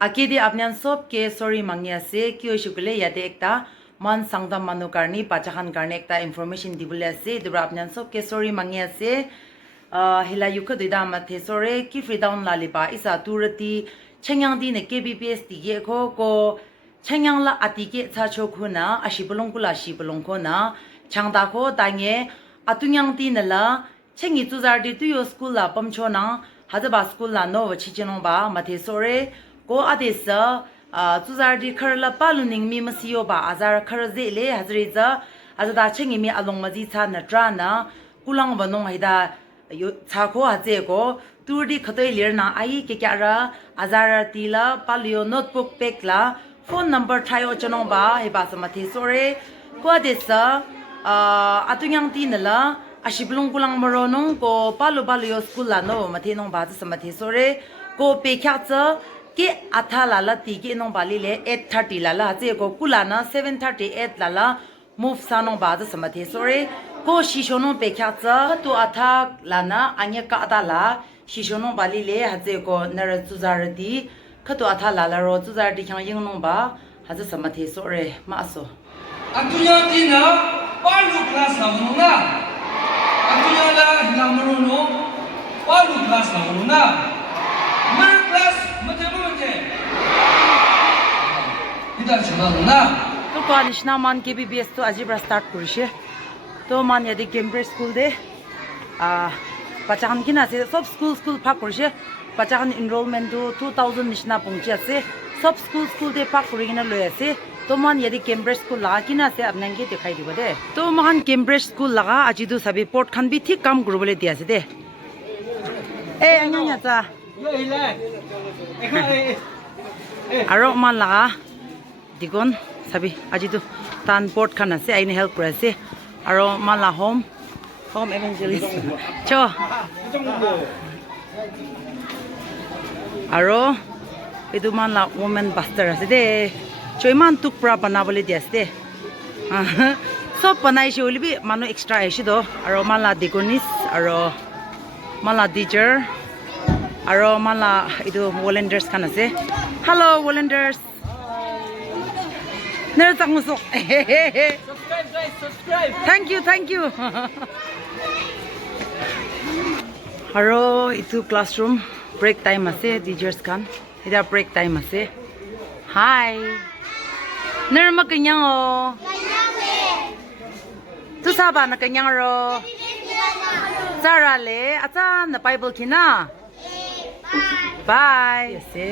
Akidi apnyan sop ke sorry mangya se kyo shukule yate ekta man sangtam manu karni pachakan karni ekta information dibule ase dubra apnyan sop ke sorry mangya se hila yukha duida mathe sore Kiphire down lalipa isa turati chengyang di ne KBBS dige ko chengyang la atike cha chokhuna ashibulong kula shibulong ko na changda ko dange atunyang di nala chengi tuzar di tuyo school la pamcho na hazaba school la no chichinong ba mathe sore ko adesa tuzar di kharla paluning mi masiyo ba azar kharze le hazriza azada chengi mi along maji cha na drana kulang banong haida chako aje ko turdi khatoi lerna ai ke kyara azara tila palio notebook pack la phone number thayo chanong ba heba samathi sore ko adesa atunyang tinala ashiblung kulang maronong ko palu palio school la no mathe nong ba samathi sore ko pe kya ke athala la ti ke nong bali le 8:30 la la je ko kulana 7:38 la la move sanong ba samathi sore ko shishono pe kya to atha lana anya ka adala shishono bali le haje ko nar tuzarati khato atha la ro tuzarati kyang yingnong ba haje samathi sore ma so atunya tina palu class na bunga atunya la namruno palu class na bunga mar class mate ida chana to ko anishna man KBBS to ajibra start kurishe to man yadi Cambridge school de pachakan kina se sub school pak kurishe pachakan enrollment to 2000 nishna pungchi ase sub school de pak kurina lo ase to man yadi Cambridge school la kina se apnan ke dikhai dibo de to man Cambridge school laga aji du sabi port khan bi thik kam kurubole dia ase de anya cha aro man laga digon sabi aji du tan port khan ase aine help kura ase aro mala home evangelist cho aro edu mala woman pastor ase de choiman tuk pra banabole di ase so panai shi olibi manu extra aishi do aro mala digonis aro mala teacher aro mala edu volunteers kan ase hello volunteers ner tak muso subscribe thank you aro itu classroom break time ase teachers kan ida break time ase hi ner ma kanyang o tu saba na kanyang ro sara le ata na bible kina bye ase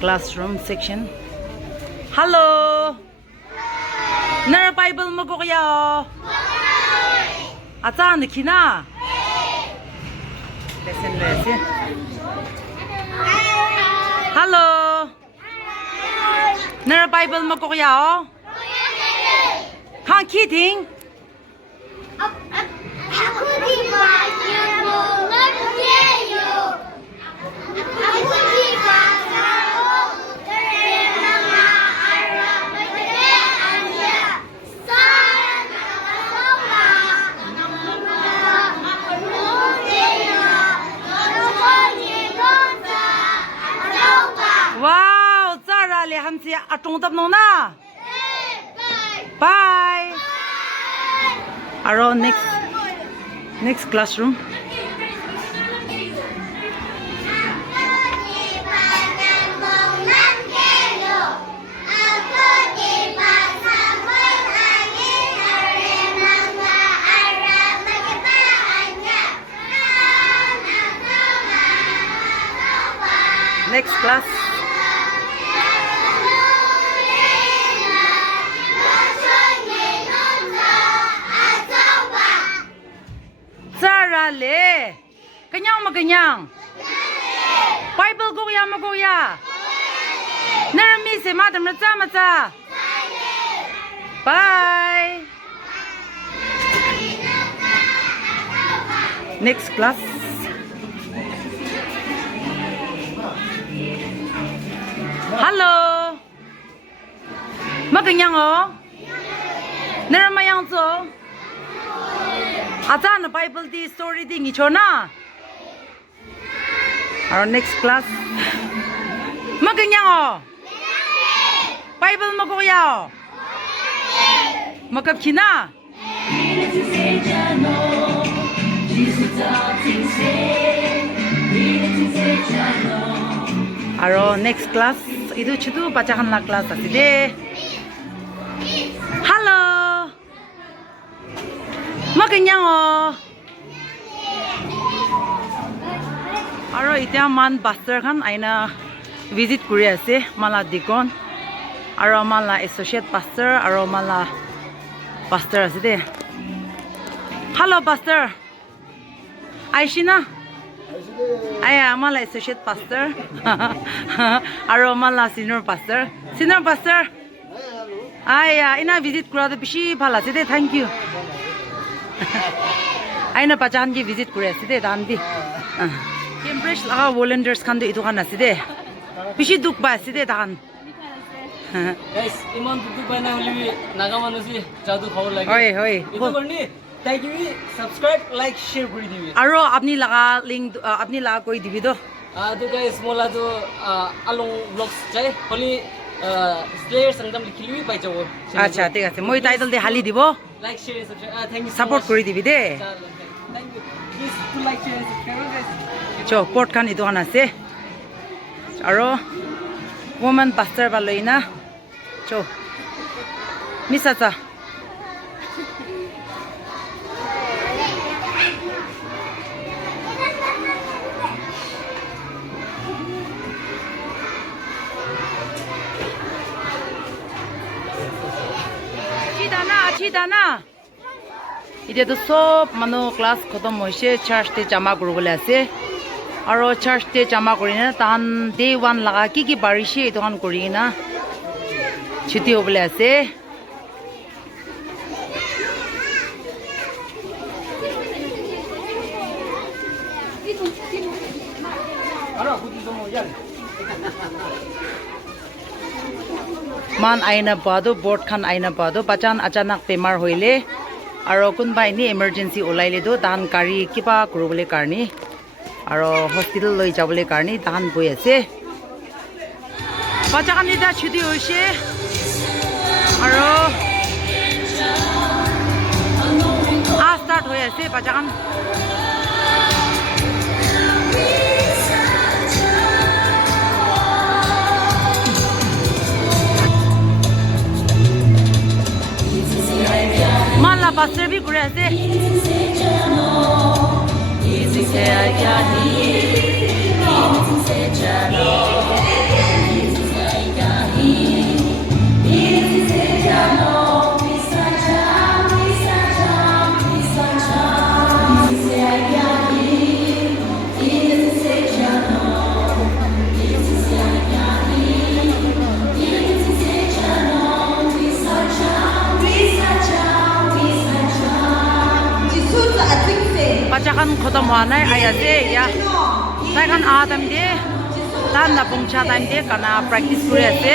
classroom section hello ner bible mo ko kaya o ata na kina lesson hello ner bible mo ko kaya o han kidding Aku di pasar bunga keyo. Aku di pasar terima arah berjaya. Sana sama nama keyo. Rupanya dosa dosa. wow zara le hamsi atong tap no na bye aro next classroom next class Zara le kanyang maganyang Bible go ya mo go ya Narami se madam na macha bye next class hello maganyang o naramayang zo ata na Bible di story di ngi chona our next class Maganyang Bible mo ko yaw. Magkap kina. Aro next class itu chudu bacakan la class aside. Hello. Maganyang Aro ita man pastor kan aina visit kuri ase mala dikon. Aro mala associate pastor aro mala pastor aside. Hello pastor. Aishina. Aya mala associate pastor. Aro mala senior pastor. Senior pastor. Aya ina visit kura to bishi bhala aside. Thank you. Aina pachahan ki visit kuri aside dandi. Cambridge laga volunteers kan to itu kan aside. Bishi duk ba aside dan. Guys, iman tutu bana holi naga manusi jadu khawar lagi. Oi. Itu karni thank you subscribe like share kuri dibi. Aro apni laga link apni laga koi dibi do. तो guys मोला तो along vlogs चाहिए holi slayer sangtam लिखिलुई पाइ जाओ. अच्छा ठीक আছে মই title দে হালি দিব. Like share subscribe. Thank you. Support কৰি দিবি দে. Thank you. Please to like share subscribe guys. চো পট খান ইটো খান আছে. আৰু woman pastor baloina. চো মিসাচা Chidana. Ide to sob manu class khotom hoise church te jama koribole ase. Aro church te jama korina tan day 1 laga ki barishe eto kan korina. Chuti hobole ase. Man aina bado board khan aina bado bachan achanak bemar hoile aro kunba ini emergency olaile do dan kari kiba kurubole karni aro hospital loi jabole karni dan boi ase bachakan ida chuti hoise aro start hoye ase bachakan Mala pastor bhi kure ase. Bacakan khotom hua nai aya se ya tai kan adam de tan na pungcha time de kana practice kure ase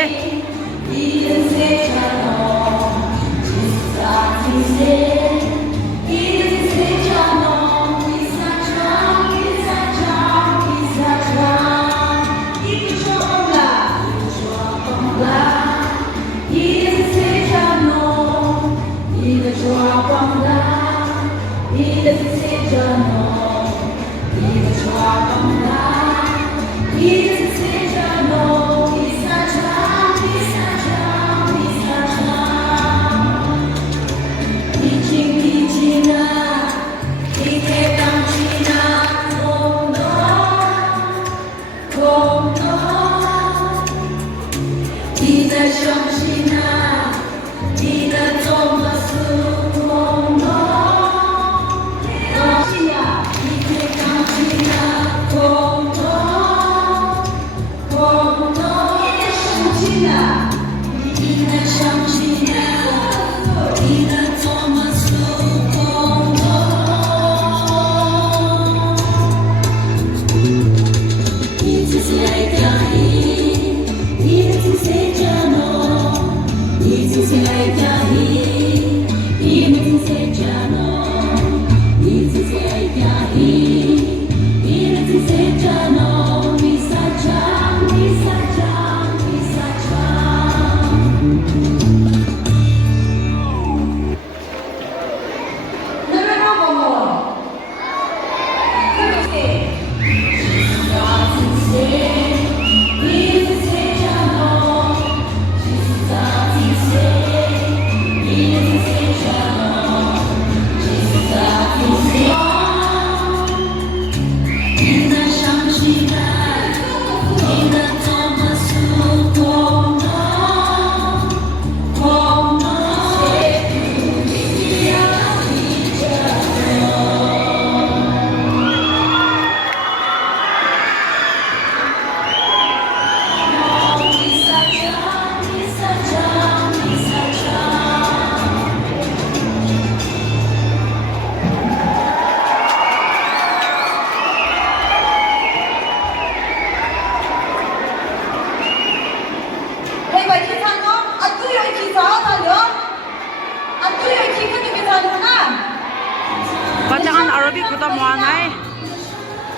bhi khatam hua nai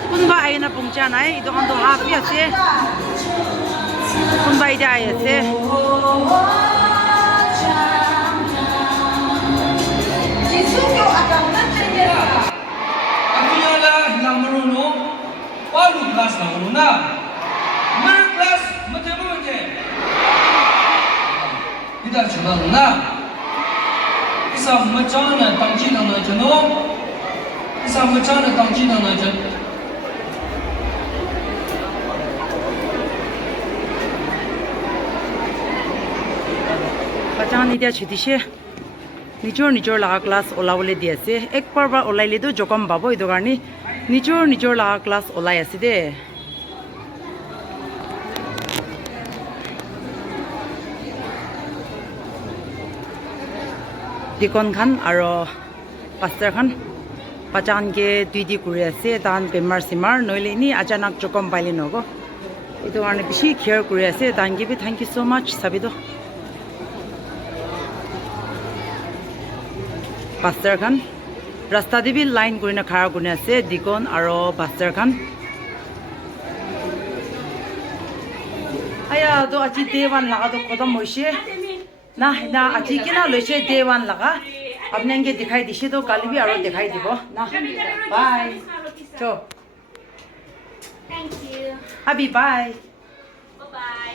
kunba aina pungcha nai idokan to half hi ase kunba ida ai ase Atunya la hilamuruno palu class na una. Mer class matebunje. Ida chuma na. Isa machana tangji na na jano. Isa machana tangji na na jan. Pachan ni dia chiti she nijor laga class olawole di ase ek par olaile do jokam babo ido garni nijor laga class olai ase de dikon khan aro pastor khan pachan ke tuidi kuri ase tan bemar simar noile ni achanak jokam paile nogo ido garni bishi care kuri ase tan ke bi thank you so much sabido pastor khan rasta de bi line kurina khara kurina ase dikon aro pastor khan aya do achi dewan laga do kodam hoise na achi kina loise dewan laga apnenge dikhai dishe to kali bi aro dikhai dibo na bye cho Thank you. abi bye Bye-bye.